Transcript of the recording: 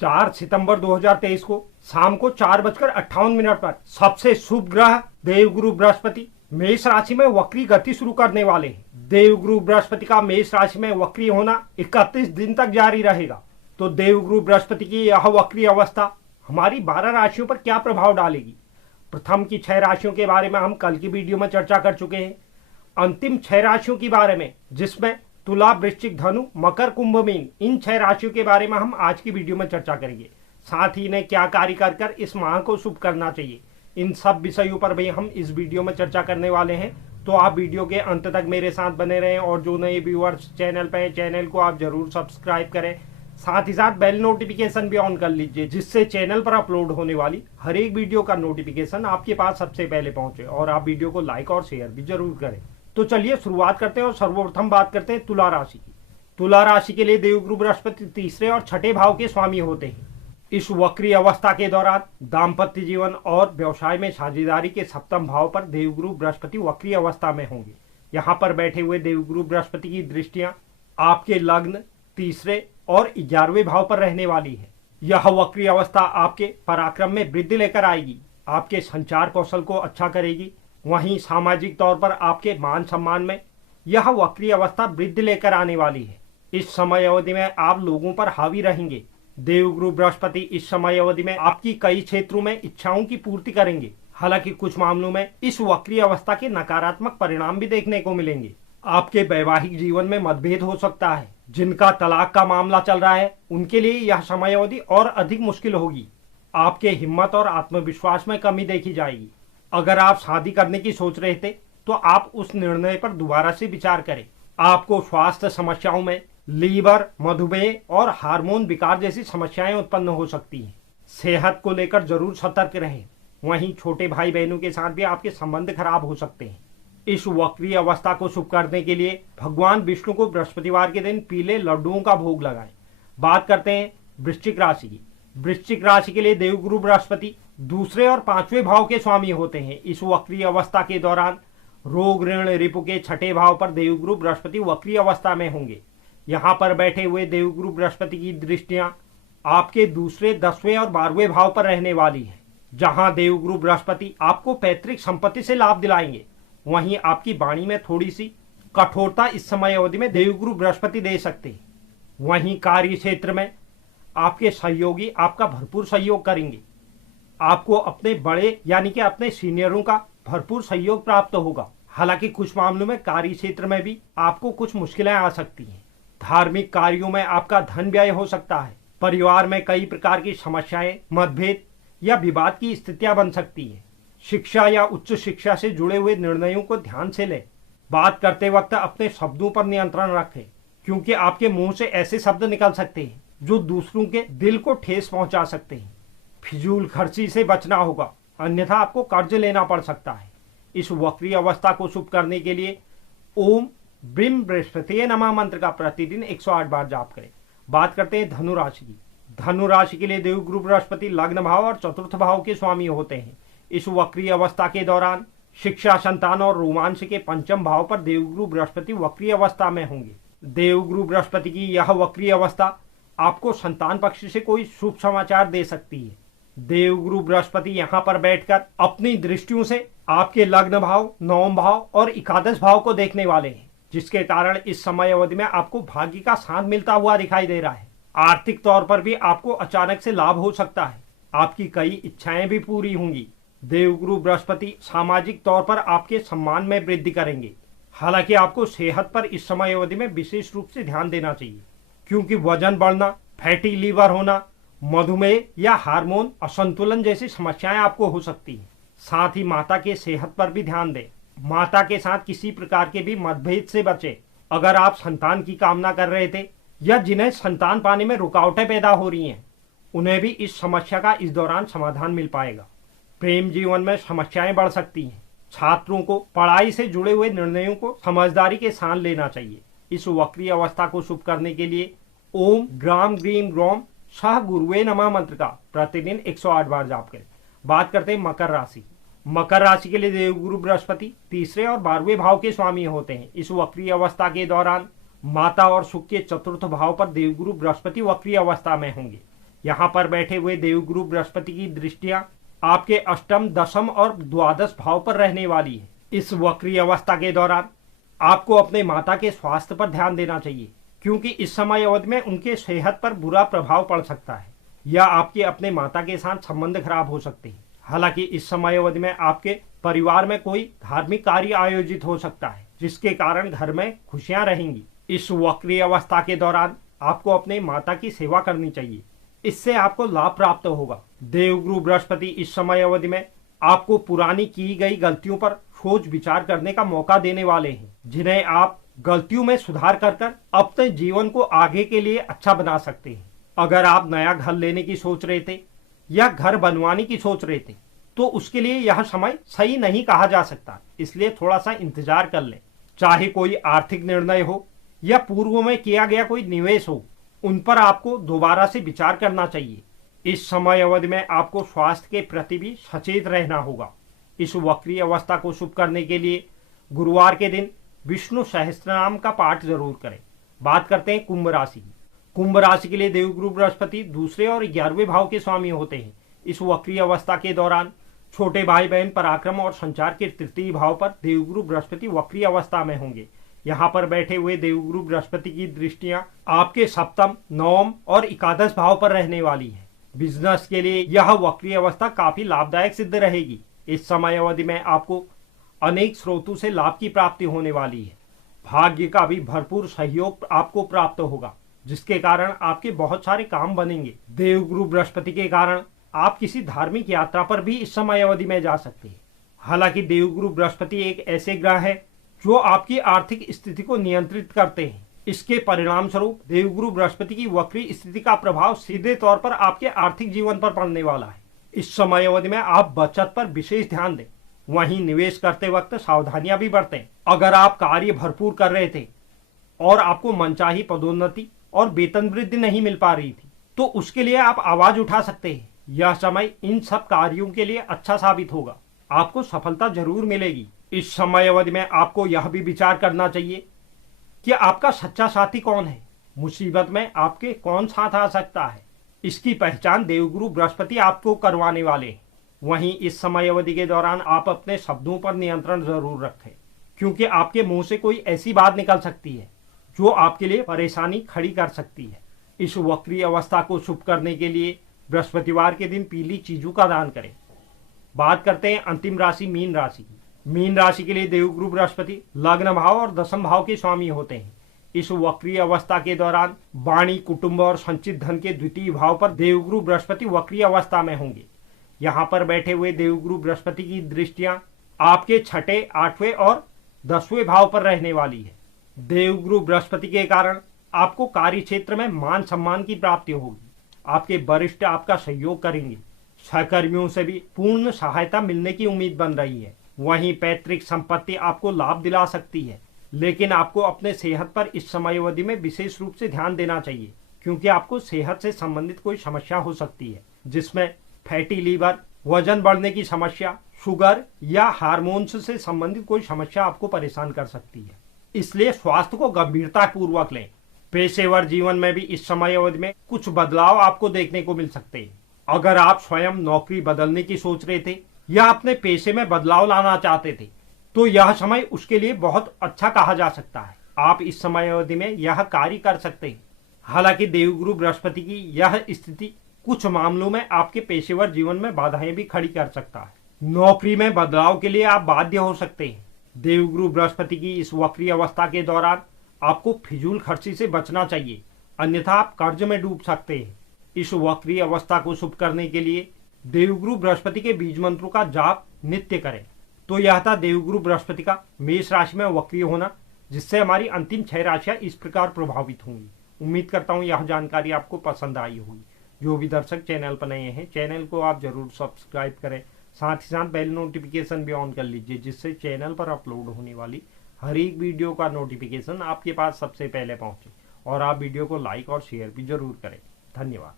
4 सितंबर 2023 को शाम को 4:58 पर सबसे शुभ ग्रह देवगुरु बृहस्पति मेष राशि में वक्री गति शुरू करने वाले हैं। देवगुरु बृहस्पति का मेष राशि में वक्री होना 31 दिन तक जारी रहेगा। तो देवगुरु बृहस्पति की यह वक्री अवस्था हमारी 12 राशियों पर क्या प्रभाव डालेगी? प्रथम की 6 राशियों के बारे में हम कल की वीडियो में चर्चा कर चुके हैं। अंतिम 6 राशियों के बारे में, जिसमें तुला, वृश्चिक, धनु, मकर, कुंभ, मीन, इन 6 राशियों के बारे में हम आज की वीडियो में चर्चा करेंगे। साथ ही इन्हें क्या कार्य कर इस माह को शुभ करना चाहिए, इन सब विषयों पर भी हम इस वीडियो में चर्चा करने वाले हैं। तो आप वीडियो के अंत तक मेरे साथ बने रहें और जो नए व्यूअर्स चैनल पे हैं, चैनल को आप जरूर सब्सक्राइब करें। साथ ही साथ बेल नोटिफिकेशन भी ऑन कर लीजिए, जिससे चैनल पर अपलोड होने वाली हर एक वीडियो का नोटिफिकेशन आपके पास सबसे पहले पहुंचे। और आप वीडियो को लाइक और शेयर भी जरूर करें। तो चलिए शुरुआत करते हैं और सर्वप्रथम बात करते हैं तुला राशि की। तुला राशि के लिए देवगुरु बृहस्पति तीसरे और छठे भाव के स्वामी होते हैं। इस वक्री अवस्था के दौरान दाम्पत्य जीवन और व्यवसाय में साझेदारी के सप्तम भाव पर देवगुरु बृहस्पति वक्री अवस्था में होंगे। यहाँ पर बैठे हुए देवगुरु बृहस्पति की दृष्टियां आपके लग्न, तीसरे और 11वें भाव पर रहने वाली है। यह वक्री अवस्था आपके पराक्रम में वृद्धि लेकर आएगी, आपके संचार कौशल को अच्छा करेगी। वहीं सामाजिक तौर पर आपके मान सम्मान में यह वक्री अवस्था वृद्धि लेकर आने वाली है। इस समय अवधि में आप लोगों पर हावी रहेंगे। देवगुरु बृहस्पति इस समय अवधि में आपकी कई क्षेत्रों में इच्छाओं की पूर्ति करेंगे। हालांकि कुछ मामलों में इस वक्री अवस्था के नकारात्मक परिणाम भी देखने को मिलेंगे। आपके वैवाहिक जीवन में मतभेद हो सकता है। जिनका तलाक का मामला चल रहा है उनके लिए यह समय अवधि और अधिक मुश्किल होगी। आपके हिम्मत और आत्मविश्वास में कमी देखी जाएगी। अगर आप शादी करने की सोच रहे थे तो आप उस निर्णय पर दोबारा से विचार करें। आपको स्वास्थ्य समस्याओं में लीवर, मधुमेह और हार्मोन विकार जैसी समस्याएं उत्पन्न हो सकती हैं। सेहत को लेकर जरूर सतर्क रहें। वहीं छोटे भाई बहनों के साथ भी आपके संबंध खराब हो सकते हैं। इस वक्री अवस्था को शुभ करने के लिए भगवान विष्णु को बृहस्पतिवार के दिन पीले लड्डुओं का भोग लगाएं। बात करते हैं वृश्चिक राशि की। वृश्चिक राशि के लिए देवगुरु बृहस्पति दूसरे और 5वें भाव के स्वामी होते हैं। इस वक्री अवस्था के दौरान रोग, ऋण, रिपु के 6ठे भाव पर देवगुरु बृहस्पति वक्री अवस्था में होंगे। यहाँ पर बैठे हुए देवगुरु बृहस्पति की दृष्टियां आपके दूसरे, 10वें और 12वें भाव पर रहने वाली है। जहां देवगुरु बृहस्पति आपको पैतृक संपत्ति से लाभ दिलाएंगे, वहीं आपकी वाणी में थोड़ी सी कठोरता इस समय अवधि में देवगुरु बृहस्पति दे सकते हैं। वहीं कार्य क्षेत्र में आपके सहयोगी आपका भरपूर सहयोग करेंगे। आपको अपने बड़े यानी कि अपने सीनियरों का भरपूर सहयोग प्राप्त होगा। हालांकि कुछ मामलों में कार्य क्षेत्र में भी आपको कुछ मुश्किलें आ सकती हैं। धार्मिक कार्यों में आपका धन व्यय हो सकता है। परिवार में कई प्रकार की समस्याएं, मतभेद या विवाद की स्थितियां बन सकती है। शिक्षा या उच्च शिक्षा से जुड़े हुए निर्णयों को ध्यान से लें। बात करते वक्त अपने शब्दों पर नियंत्रण रखें, क्योंकि आपके मुंह से ऐसे शब्द निकल सकते हैं जो दूसरों के दिल को ठेस पहुंचा सकते हैं। फिजूल खर्ची से बचना होगा, अन्यथा आपको कर्ज लेना पड़ सकता है। इस वक्री अवस्था को शुभ करने के लिए ओम ब्रीम बृहस्पति नमः मंत्र का प्रतिदिन 108 बार जाप करें। बात करते हैं धनु राशि की। धनु राशि के लिए देवगुरु बृहस्पति लग्न भाव और चतुर्थ भाव के स्वामी होते हैं। इस वक्री अवस्था के दौरान शिक्षा, संतान और रोमांच के 5म भाव पर देवगुरु बृहस्पति वक्री अवस्था में होंगे। देवगुरु बृहस्पति की यह वक्री अवस्था आपको संतान पक्ष से कोई शुभ समाचार दे सकती है। देवगुरु बृहस्पति यहाँ पर बैठकर अपनी दृष्टियों से आपके लग्न भाव, 9म भाव और 11 भाव को देखने वाले हैं, जिसके कारण इस समय अवधि में आपको भाग्य का साथ मिलता हुआ दिखाई दे रहा है। आर्थिक तौर पर भी आपको अचानक से लाभ हो सकता है। आपकी कई इच्छाएं भी पूरी होंगी। देवगुरु बृहस्पति सामाजिक तौर पर आपके सम्मान में वृद्धि करेंगे। हालांकि आपको सेहत पर इस समय अवधि में विशेष रूप से ध्यान देना चाहिए, क्योंकि वजन बढ़ना, फैटी लीवर होना, मधुमेह या हार्मोन असंतुलन जैसी समस्याएं आपको हो सकती हैं। साथ ही माता के सेहत पर भी ध्यान दें। माता के साथ किसी प्रकार के भी मतभेद से बचें। अगर आप संतान की कामना कर रहे थे या जिन्हें संतान पाने में रुकावटें पैदा हो रही हैं, उन्हें भी इस समस्या का इस दौरान समाधान मिल पाएगा। प्रेम जीवन में समस्याएं बढ़ सकती हैं। छात्रों को पढ़ाई से जुड़े हुए निर्णयों को समझदारी के साथ लेना चाहिए। इस वक्री अवस्था को शुभ करने के लिए ओम ग्राम ग्रीम ग्रोम सह गुरुवे नमः मंत्र का प्रतिदिन 108 बार जाप करें। बात करते हैं मकर राशि। मकर राशि के लिए देवगुरु बृहस्पति तीसरे और 12वें भाव के स्वामी होते हैं। इस वक्री अवस्था के दौरान माता और सुख के चतुर्थ भाव पर देवगुरु बृहस्पति वक्री अवस्था में होंगे। यहाँ पर बैठे हुए देवगुरु बृहस्पति की दृष्टियां आपके अष्टम, दशम और द्वादश भाव पर रहने वाली है। इस वक्री अवस्था के दौरान आपको अपने माता के स्वास्थ्य पर ध्यान देना चाहिए, क्योंकि इस समय अवधि में उनके सेहत पर बुरा प्रभाव पड़ सकता है या आपके अपने माता के साथ संबंध खराब हो सकते हैं। हालांकि इस समय अवधि में आपके परिवार में कोई धार्मिक कार्य आयोजित हो सकता है, जिसके कारण घर में खुशियां रहेंगी। इस वक्री अवस्था के दौरान आपको अपने माता की सेवा करनी चाहिए, इससे आपको लाभ प्राप्त होगा। देवगुरु बृहस्पति इस समय अवधि में आपको पुरानी की गई गलतियों पर सोच विचार करने का मौका देने वाले हैं, जिन्हें आप गलतियों में सुधार कर अपने जीवन को आगे के लिए अच्छा बना सकते हैं। अगर आप नया घर लेने की सोच रहे थे या घर बनवाने की सोच रहे थे, तो उसके लिए यह समय सही नहीं कहा जा सकता, इसलिए थोड़ा सा इंतजार कर लें। चाहे कोई आर्थिक निर्णय हो या पूर्व में किया गया कोई निवेश हो, उन पर आपको दोबारा से विचार करना चाहिए। इस समय अवधि में आपको स्वास्थ्य के प्रति भी सचेत रहना होगा। इस वक्री अवस्था को शुभ करने के लिए गुरुवार के दिन विष्णु सहस्त्रनाम का पाठ जरूर करें। बात करते हैं कुंभ राशि की। कुंभ राशि के लिए देवगुरु बृहस्पति दूसरे और 11वें भाव के स्वामी होते हैं। इस वक्री अवस्था के दौरान छोटे भाई बहन, पराक्रम और संचार के तृतीय भाव पर देवगुरु बृहस्पति वक्री अवस्था में होंगे। यहाँ पर बैठे हुए देवगुरु बृहस्पति की दृष्टियां आपके सप्तम, नवम और एकादश भाव पर रहने वाली है। बिजनेस के लिए यह वक्री अवस्था काफी लाभदायक सिद्ध रहेगी। इस समय अवधि में आपको अनेक स्रोतों से लाभ की प्राप्ति होने वाली है। भाग्य का भी भरपूर सहयोग आपको प्राप्त होगा, जिसके कारण आपके बहुत सारे काम बनेंगे। देवगुरु बृहस्पति के कारण आप किसी धार्मिक यात्रा पर भी इस समय अवधि में जा सकते हैं। हालांकि देवगुरु बृहस्पति एक ऐसे ग्रह है जो आपकी आर्थिक स्थिति को नियंत्रित करते हैं। इसके परिणाम स्वरूप देवगुरु बृहस्पति की वक्री स्थिति का प्रभाव सीधे तौर पर आपके आर्थिक जीवन पर पड़ने वाला है। इस समय अवधि में आप बचत पर विशेष ध्यान दें, वहीं निवेश करते वक्त सावधानियां भी बरतें। अगर आप कार्य भरपूर कर रहे थे और आपको मनचाही पदोन्नति और वेतन वृद्धि नहीं मिल पा रही थी, तो उसके लिए आप आवाज उठा सकते हैं। यह समय इन सब कार्यों के लिए अच्छा साबित होगा, आपको सफलता जरूर मिलेगी। इस समय अवधि में आपको यह भी विचार करना चाहिए कि आपका सच्चा साथी कौन है, मुसीबत में आपके कौन साथ आ सकता है। इसकी पहचान देवगुरु बृहस्पति आपको करवाने वाले हैं। वहीं इस समय अवधि के दौरान आप अपने शब्दों पर नियंत्रण जरूर रखें, क्योंकि आपके मुंह से कोई ऐसी बात निकल सकती है जो आपके लिए परेशानी खड़ी कर सकती है। इस वक्री अवस्था को शुभ करने के लिए बृहस्पतिवार के दिन पीली चीजों का दान करें। बात करते हैं अंतिम राशि मीन राशि की। मीन राशि के लिए देवगुरु बृहस्पति लग्न भाव और दशम भाव के स्वामी होते हैं। इस वक्री अवस्था के दौरान वाणी, कुटुंब और संचित धन के द्वितीय भाव पर देवगुरु बृहस्पति वक्री अवस्था में होंगे। यहाँ पर बैठे हुए देवगुरु बृहस्पति की दृष्टियां आपके छठे, 8वें और 10वें भाव पर रहने वाली है। देवगुरु बृहस्पति के कारण आपको कार्य क्षेत्र में मान सम्मान की प्राप्ति होगी। आपके वरिष्ठ आपका सहयोग करेंगे। सहकर्मियों से भी पूर्ण सहायता मिलने की उम्मीद बन रही है। वहीं पैतृक संपत्ति आपको लाभ दिला सकती है, लेकिन आपको अपने सेहत पर इस समय अवधि में विशेष रूप से ध्यान देना चाहिए, क्योंकि आपको सेहत से संबंधित कोई समस्या हो सकती है, जिसमें फैटी लीवर, वजन बढ़ने की समस्या, शुगर या हार्मोन्स से संबंधित कोई समस्या आपको परेशान कर सकती है। इसलिए स्वास्थ्य को गंभीरता पूर्वक लें। पेशेवर जीवन में भी इस समय अवधि में कुछ बदलाव आपको देखने को मिल सकते हैं। अगर आप स्वयं नौकरी बदलने की सोच रहे थे या अपने पेशे में बदलाव लाना चाहते थे, तो यह समय उसके लिए बहुत अच्छा कहा जा सकता है। आप इस समय अवधि में यह कार्य कर सकते हैं। हालांकि देवगुरु बृहस्पति की यह स्थिति कुछ मामलों में आपके पेशेवर जीवन में बाधाएं भी खड़ी कर सकता है। नौकरी में बदलाव के लिए आप बाध्य हो सकते हैं। देवगुरु बृहस्पति की इस वक्री अवस्था के दौरान आपको फिजूल खर्ची से बचना चाहिए, अन्यथा आप कर्ज में डूब सकते हैं। इस वक्री अवस्था को शुभ करने के लिए देवगुरु बृहस्पति के बीज मंत्रों का जाप नित्य करें। तो यह था देवगुरु बृहस्पति का मेष राशि में वक्री होना, जिससे हमारी अंतिम 6 राशियां इस प्रकार प्रभावित होंगी। उम्मीद करता हूं यह जानकारी आपको पसंद आई होगी। जो भी दर्शक चैनल पर नए हैं, चैनल को आप जरूर सब्सक्राइब करें, साथ ही साथ बेल नोटिफिकेशन भी ऑन कर लीजिए, जिससे चैनल पर अपलोड होने वाली हर एक वीडियो का नोटिफिकेशन आपके पास सबसे पहले पहुंचे। और आप वीडियो को लाइक और शेयर भी जरूर करें। धन्यवाद।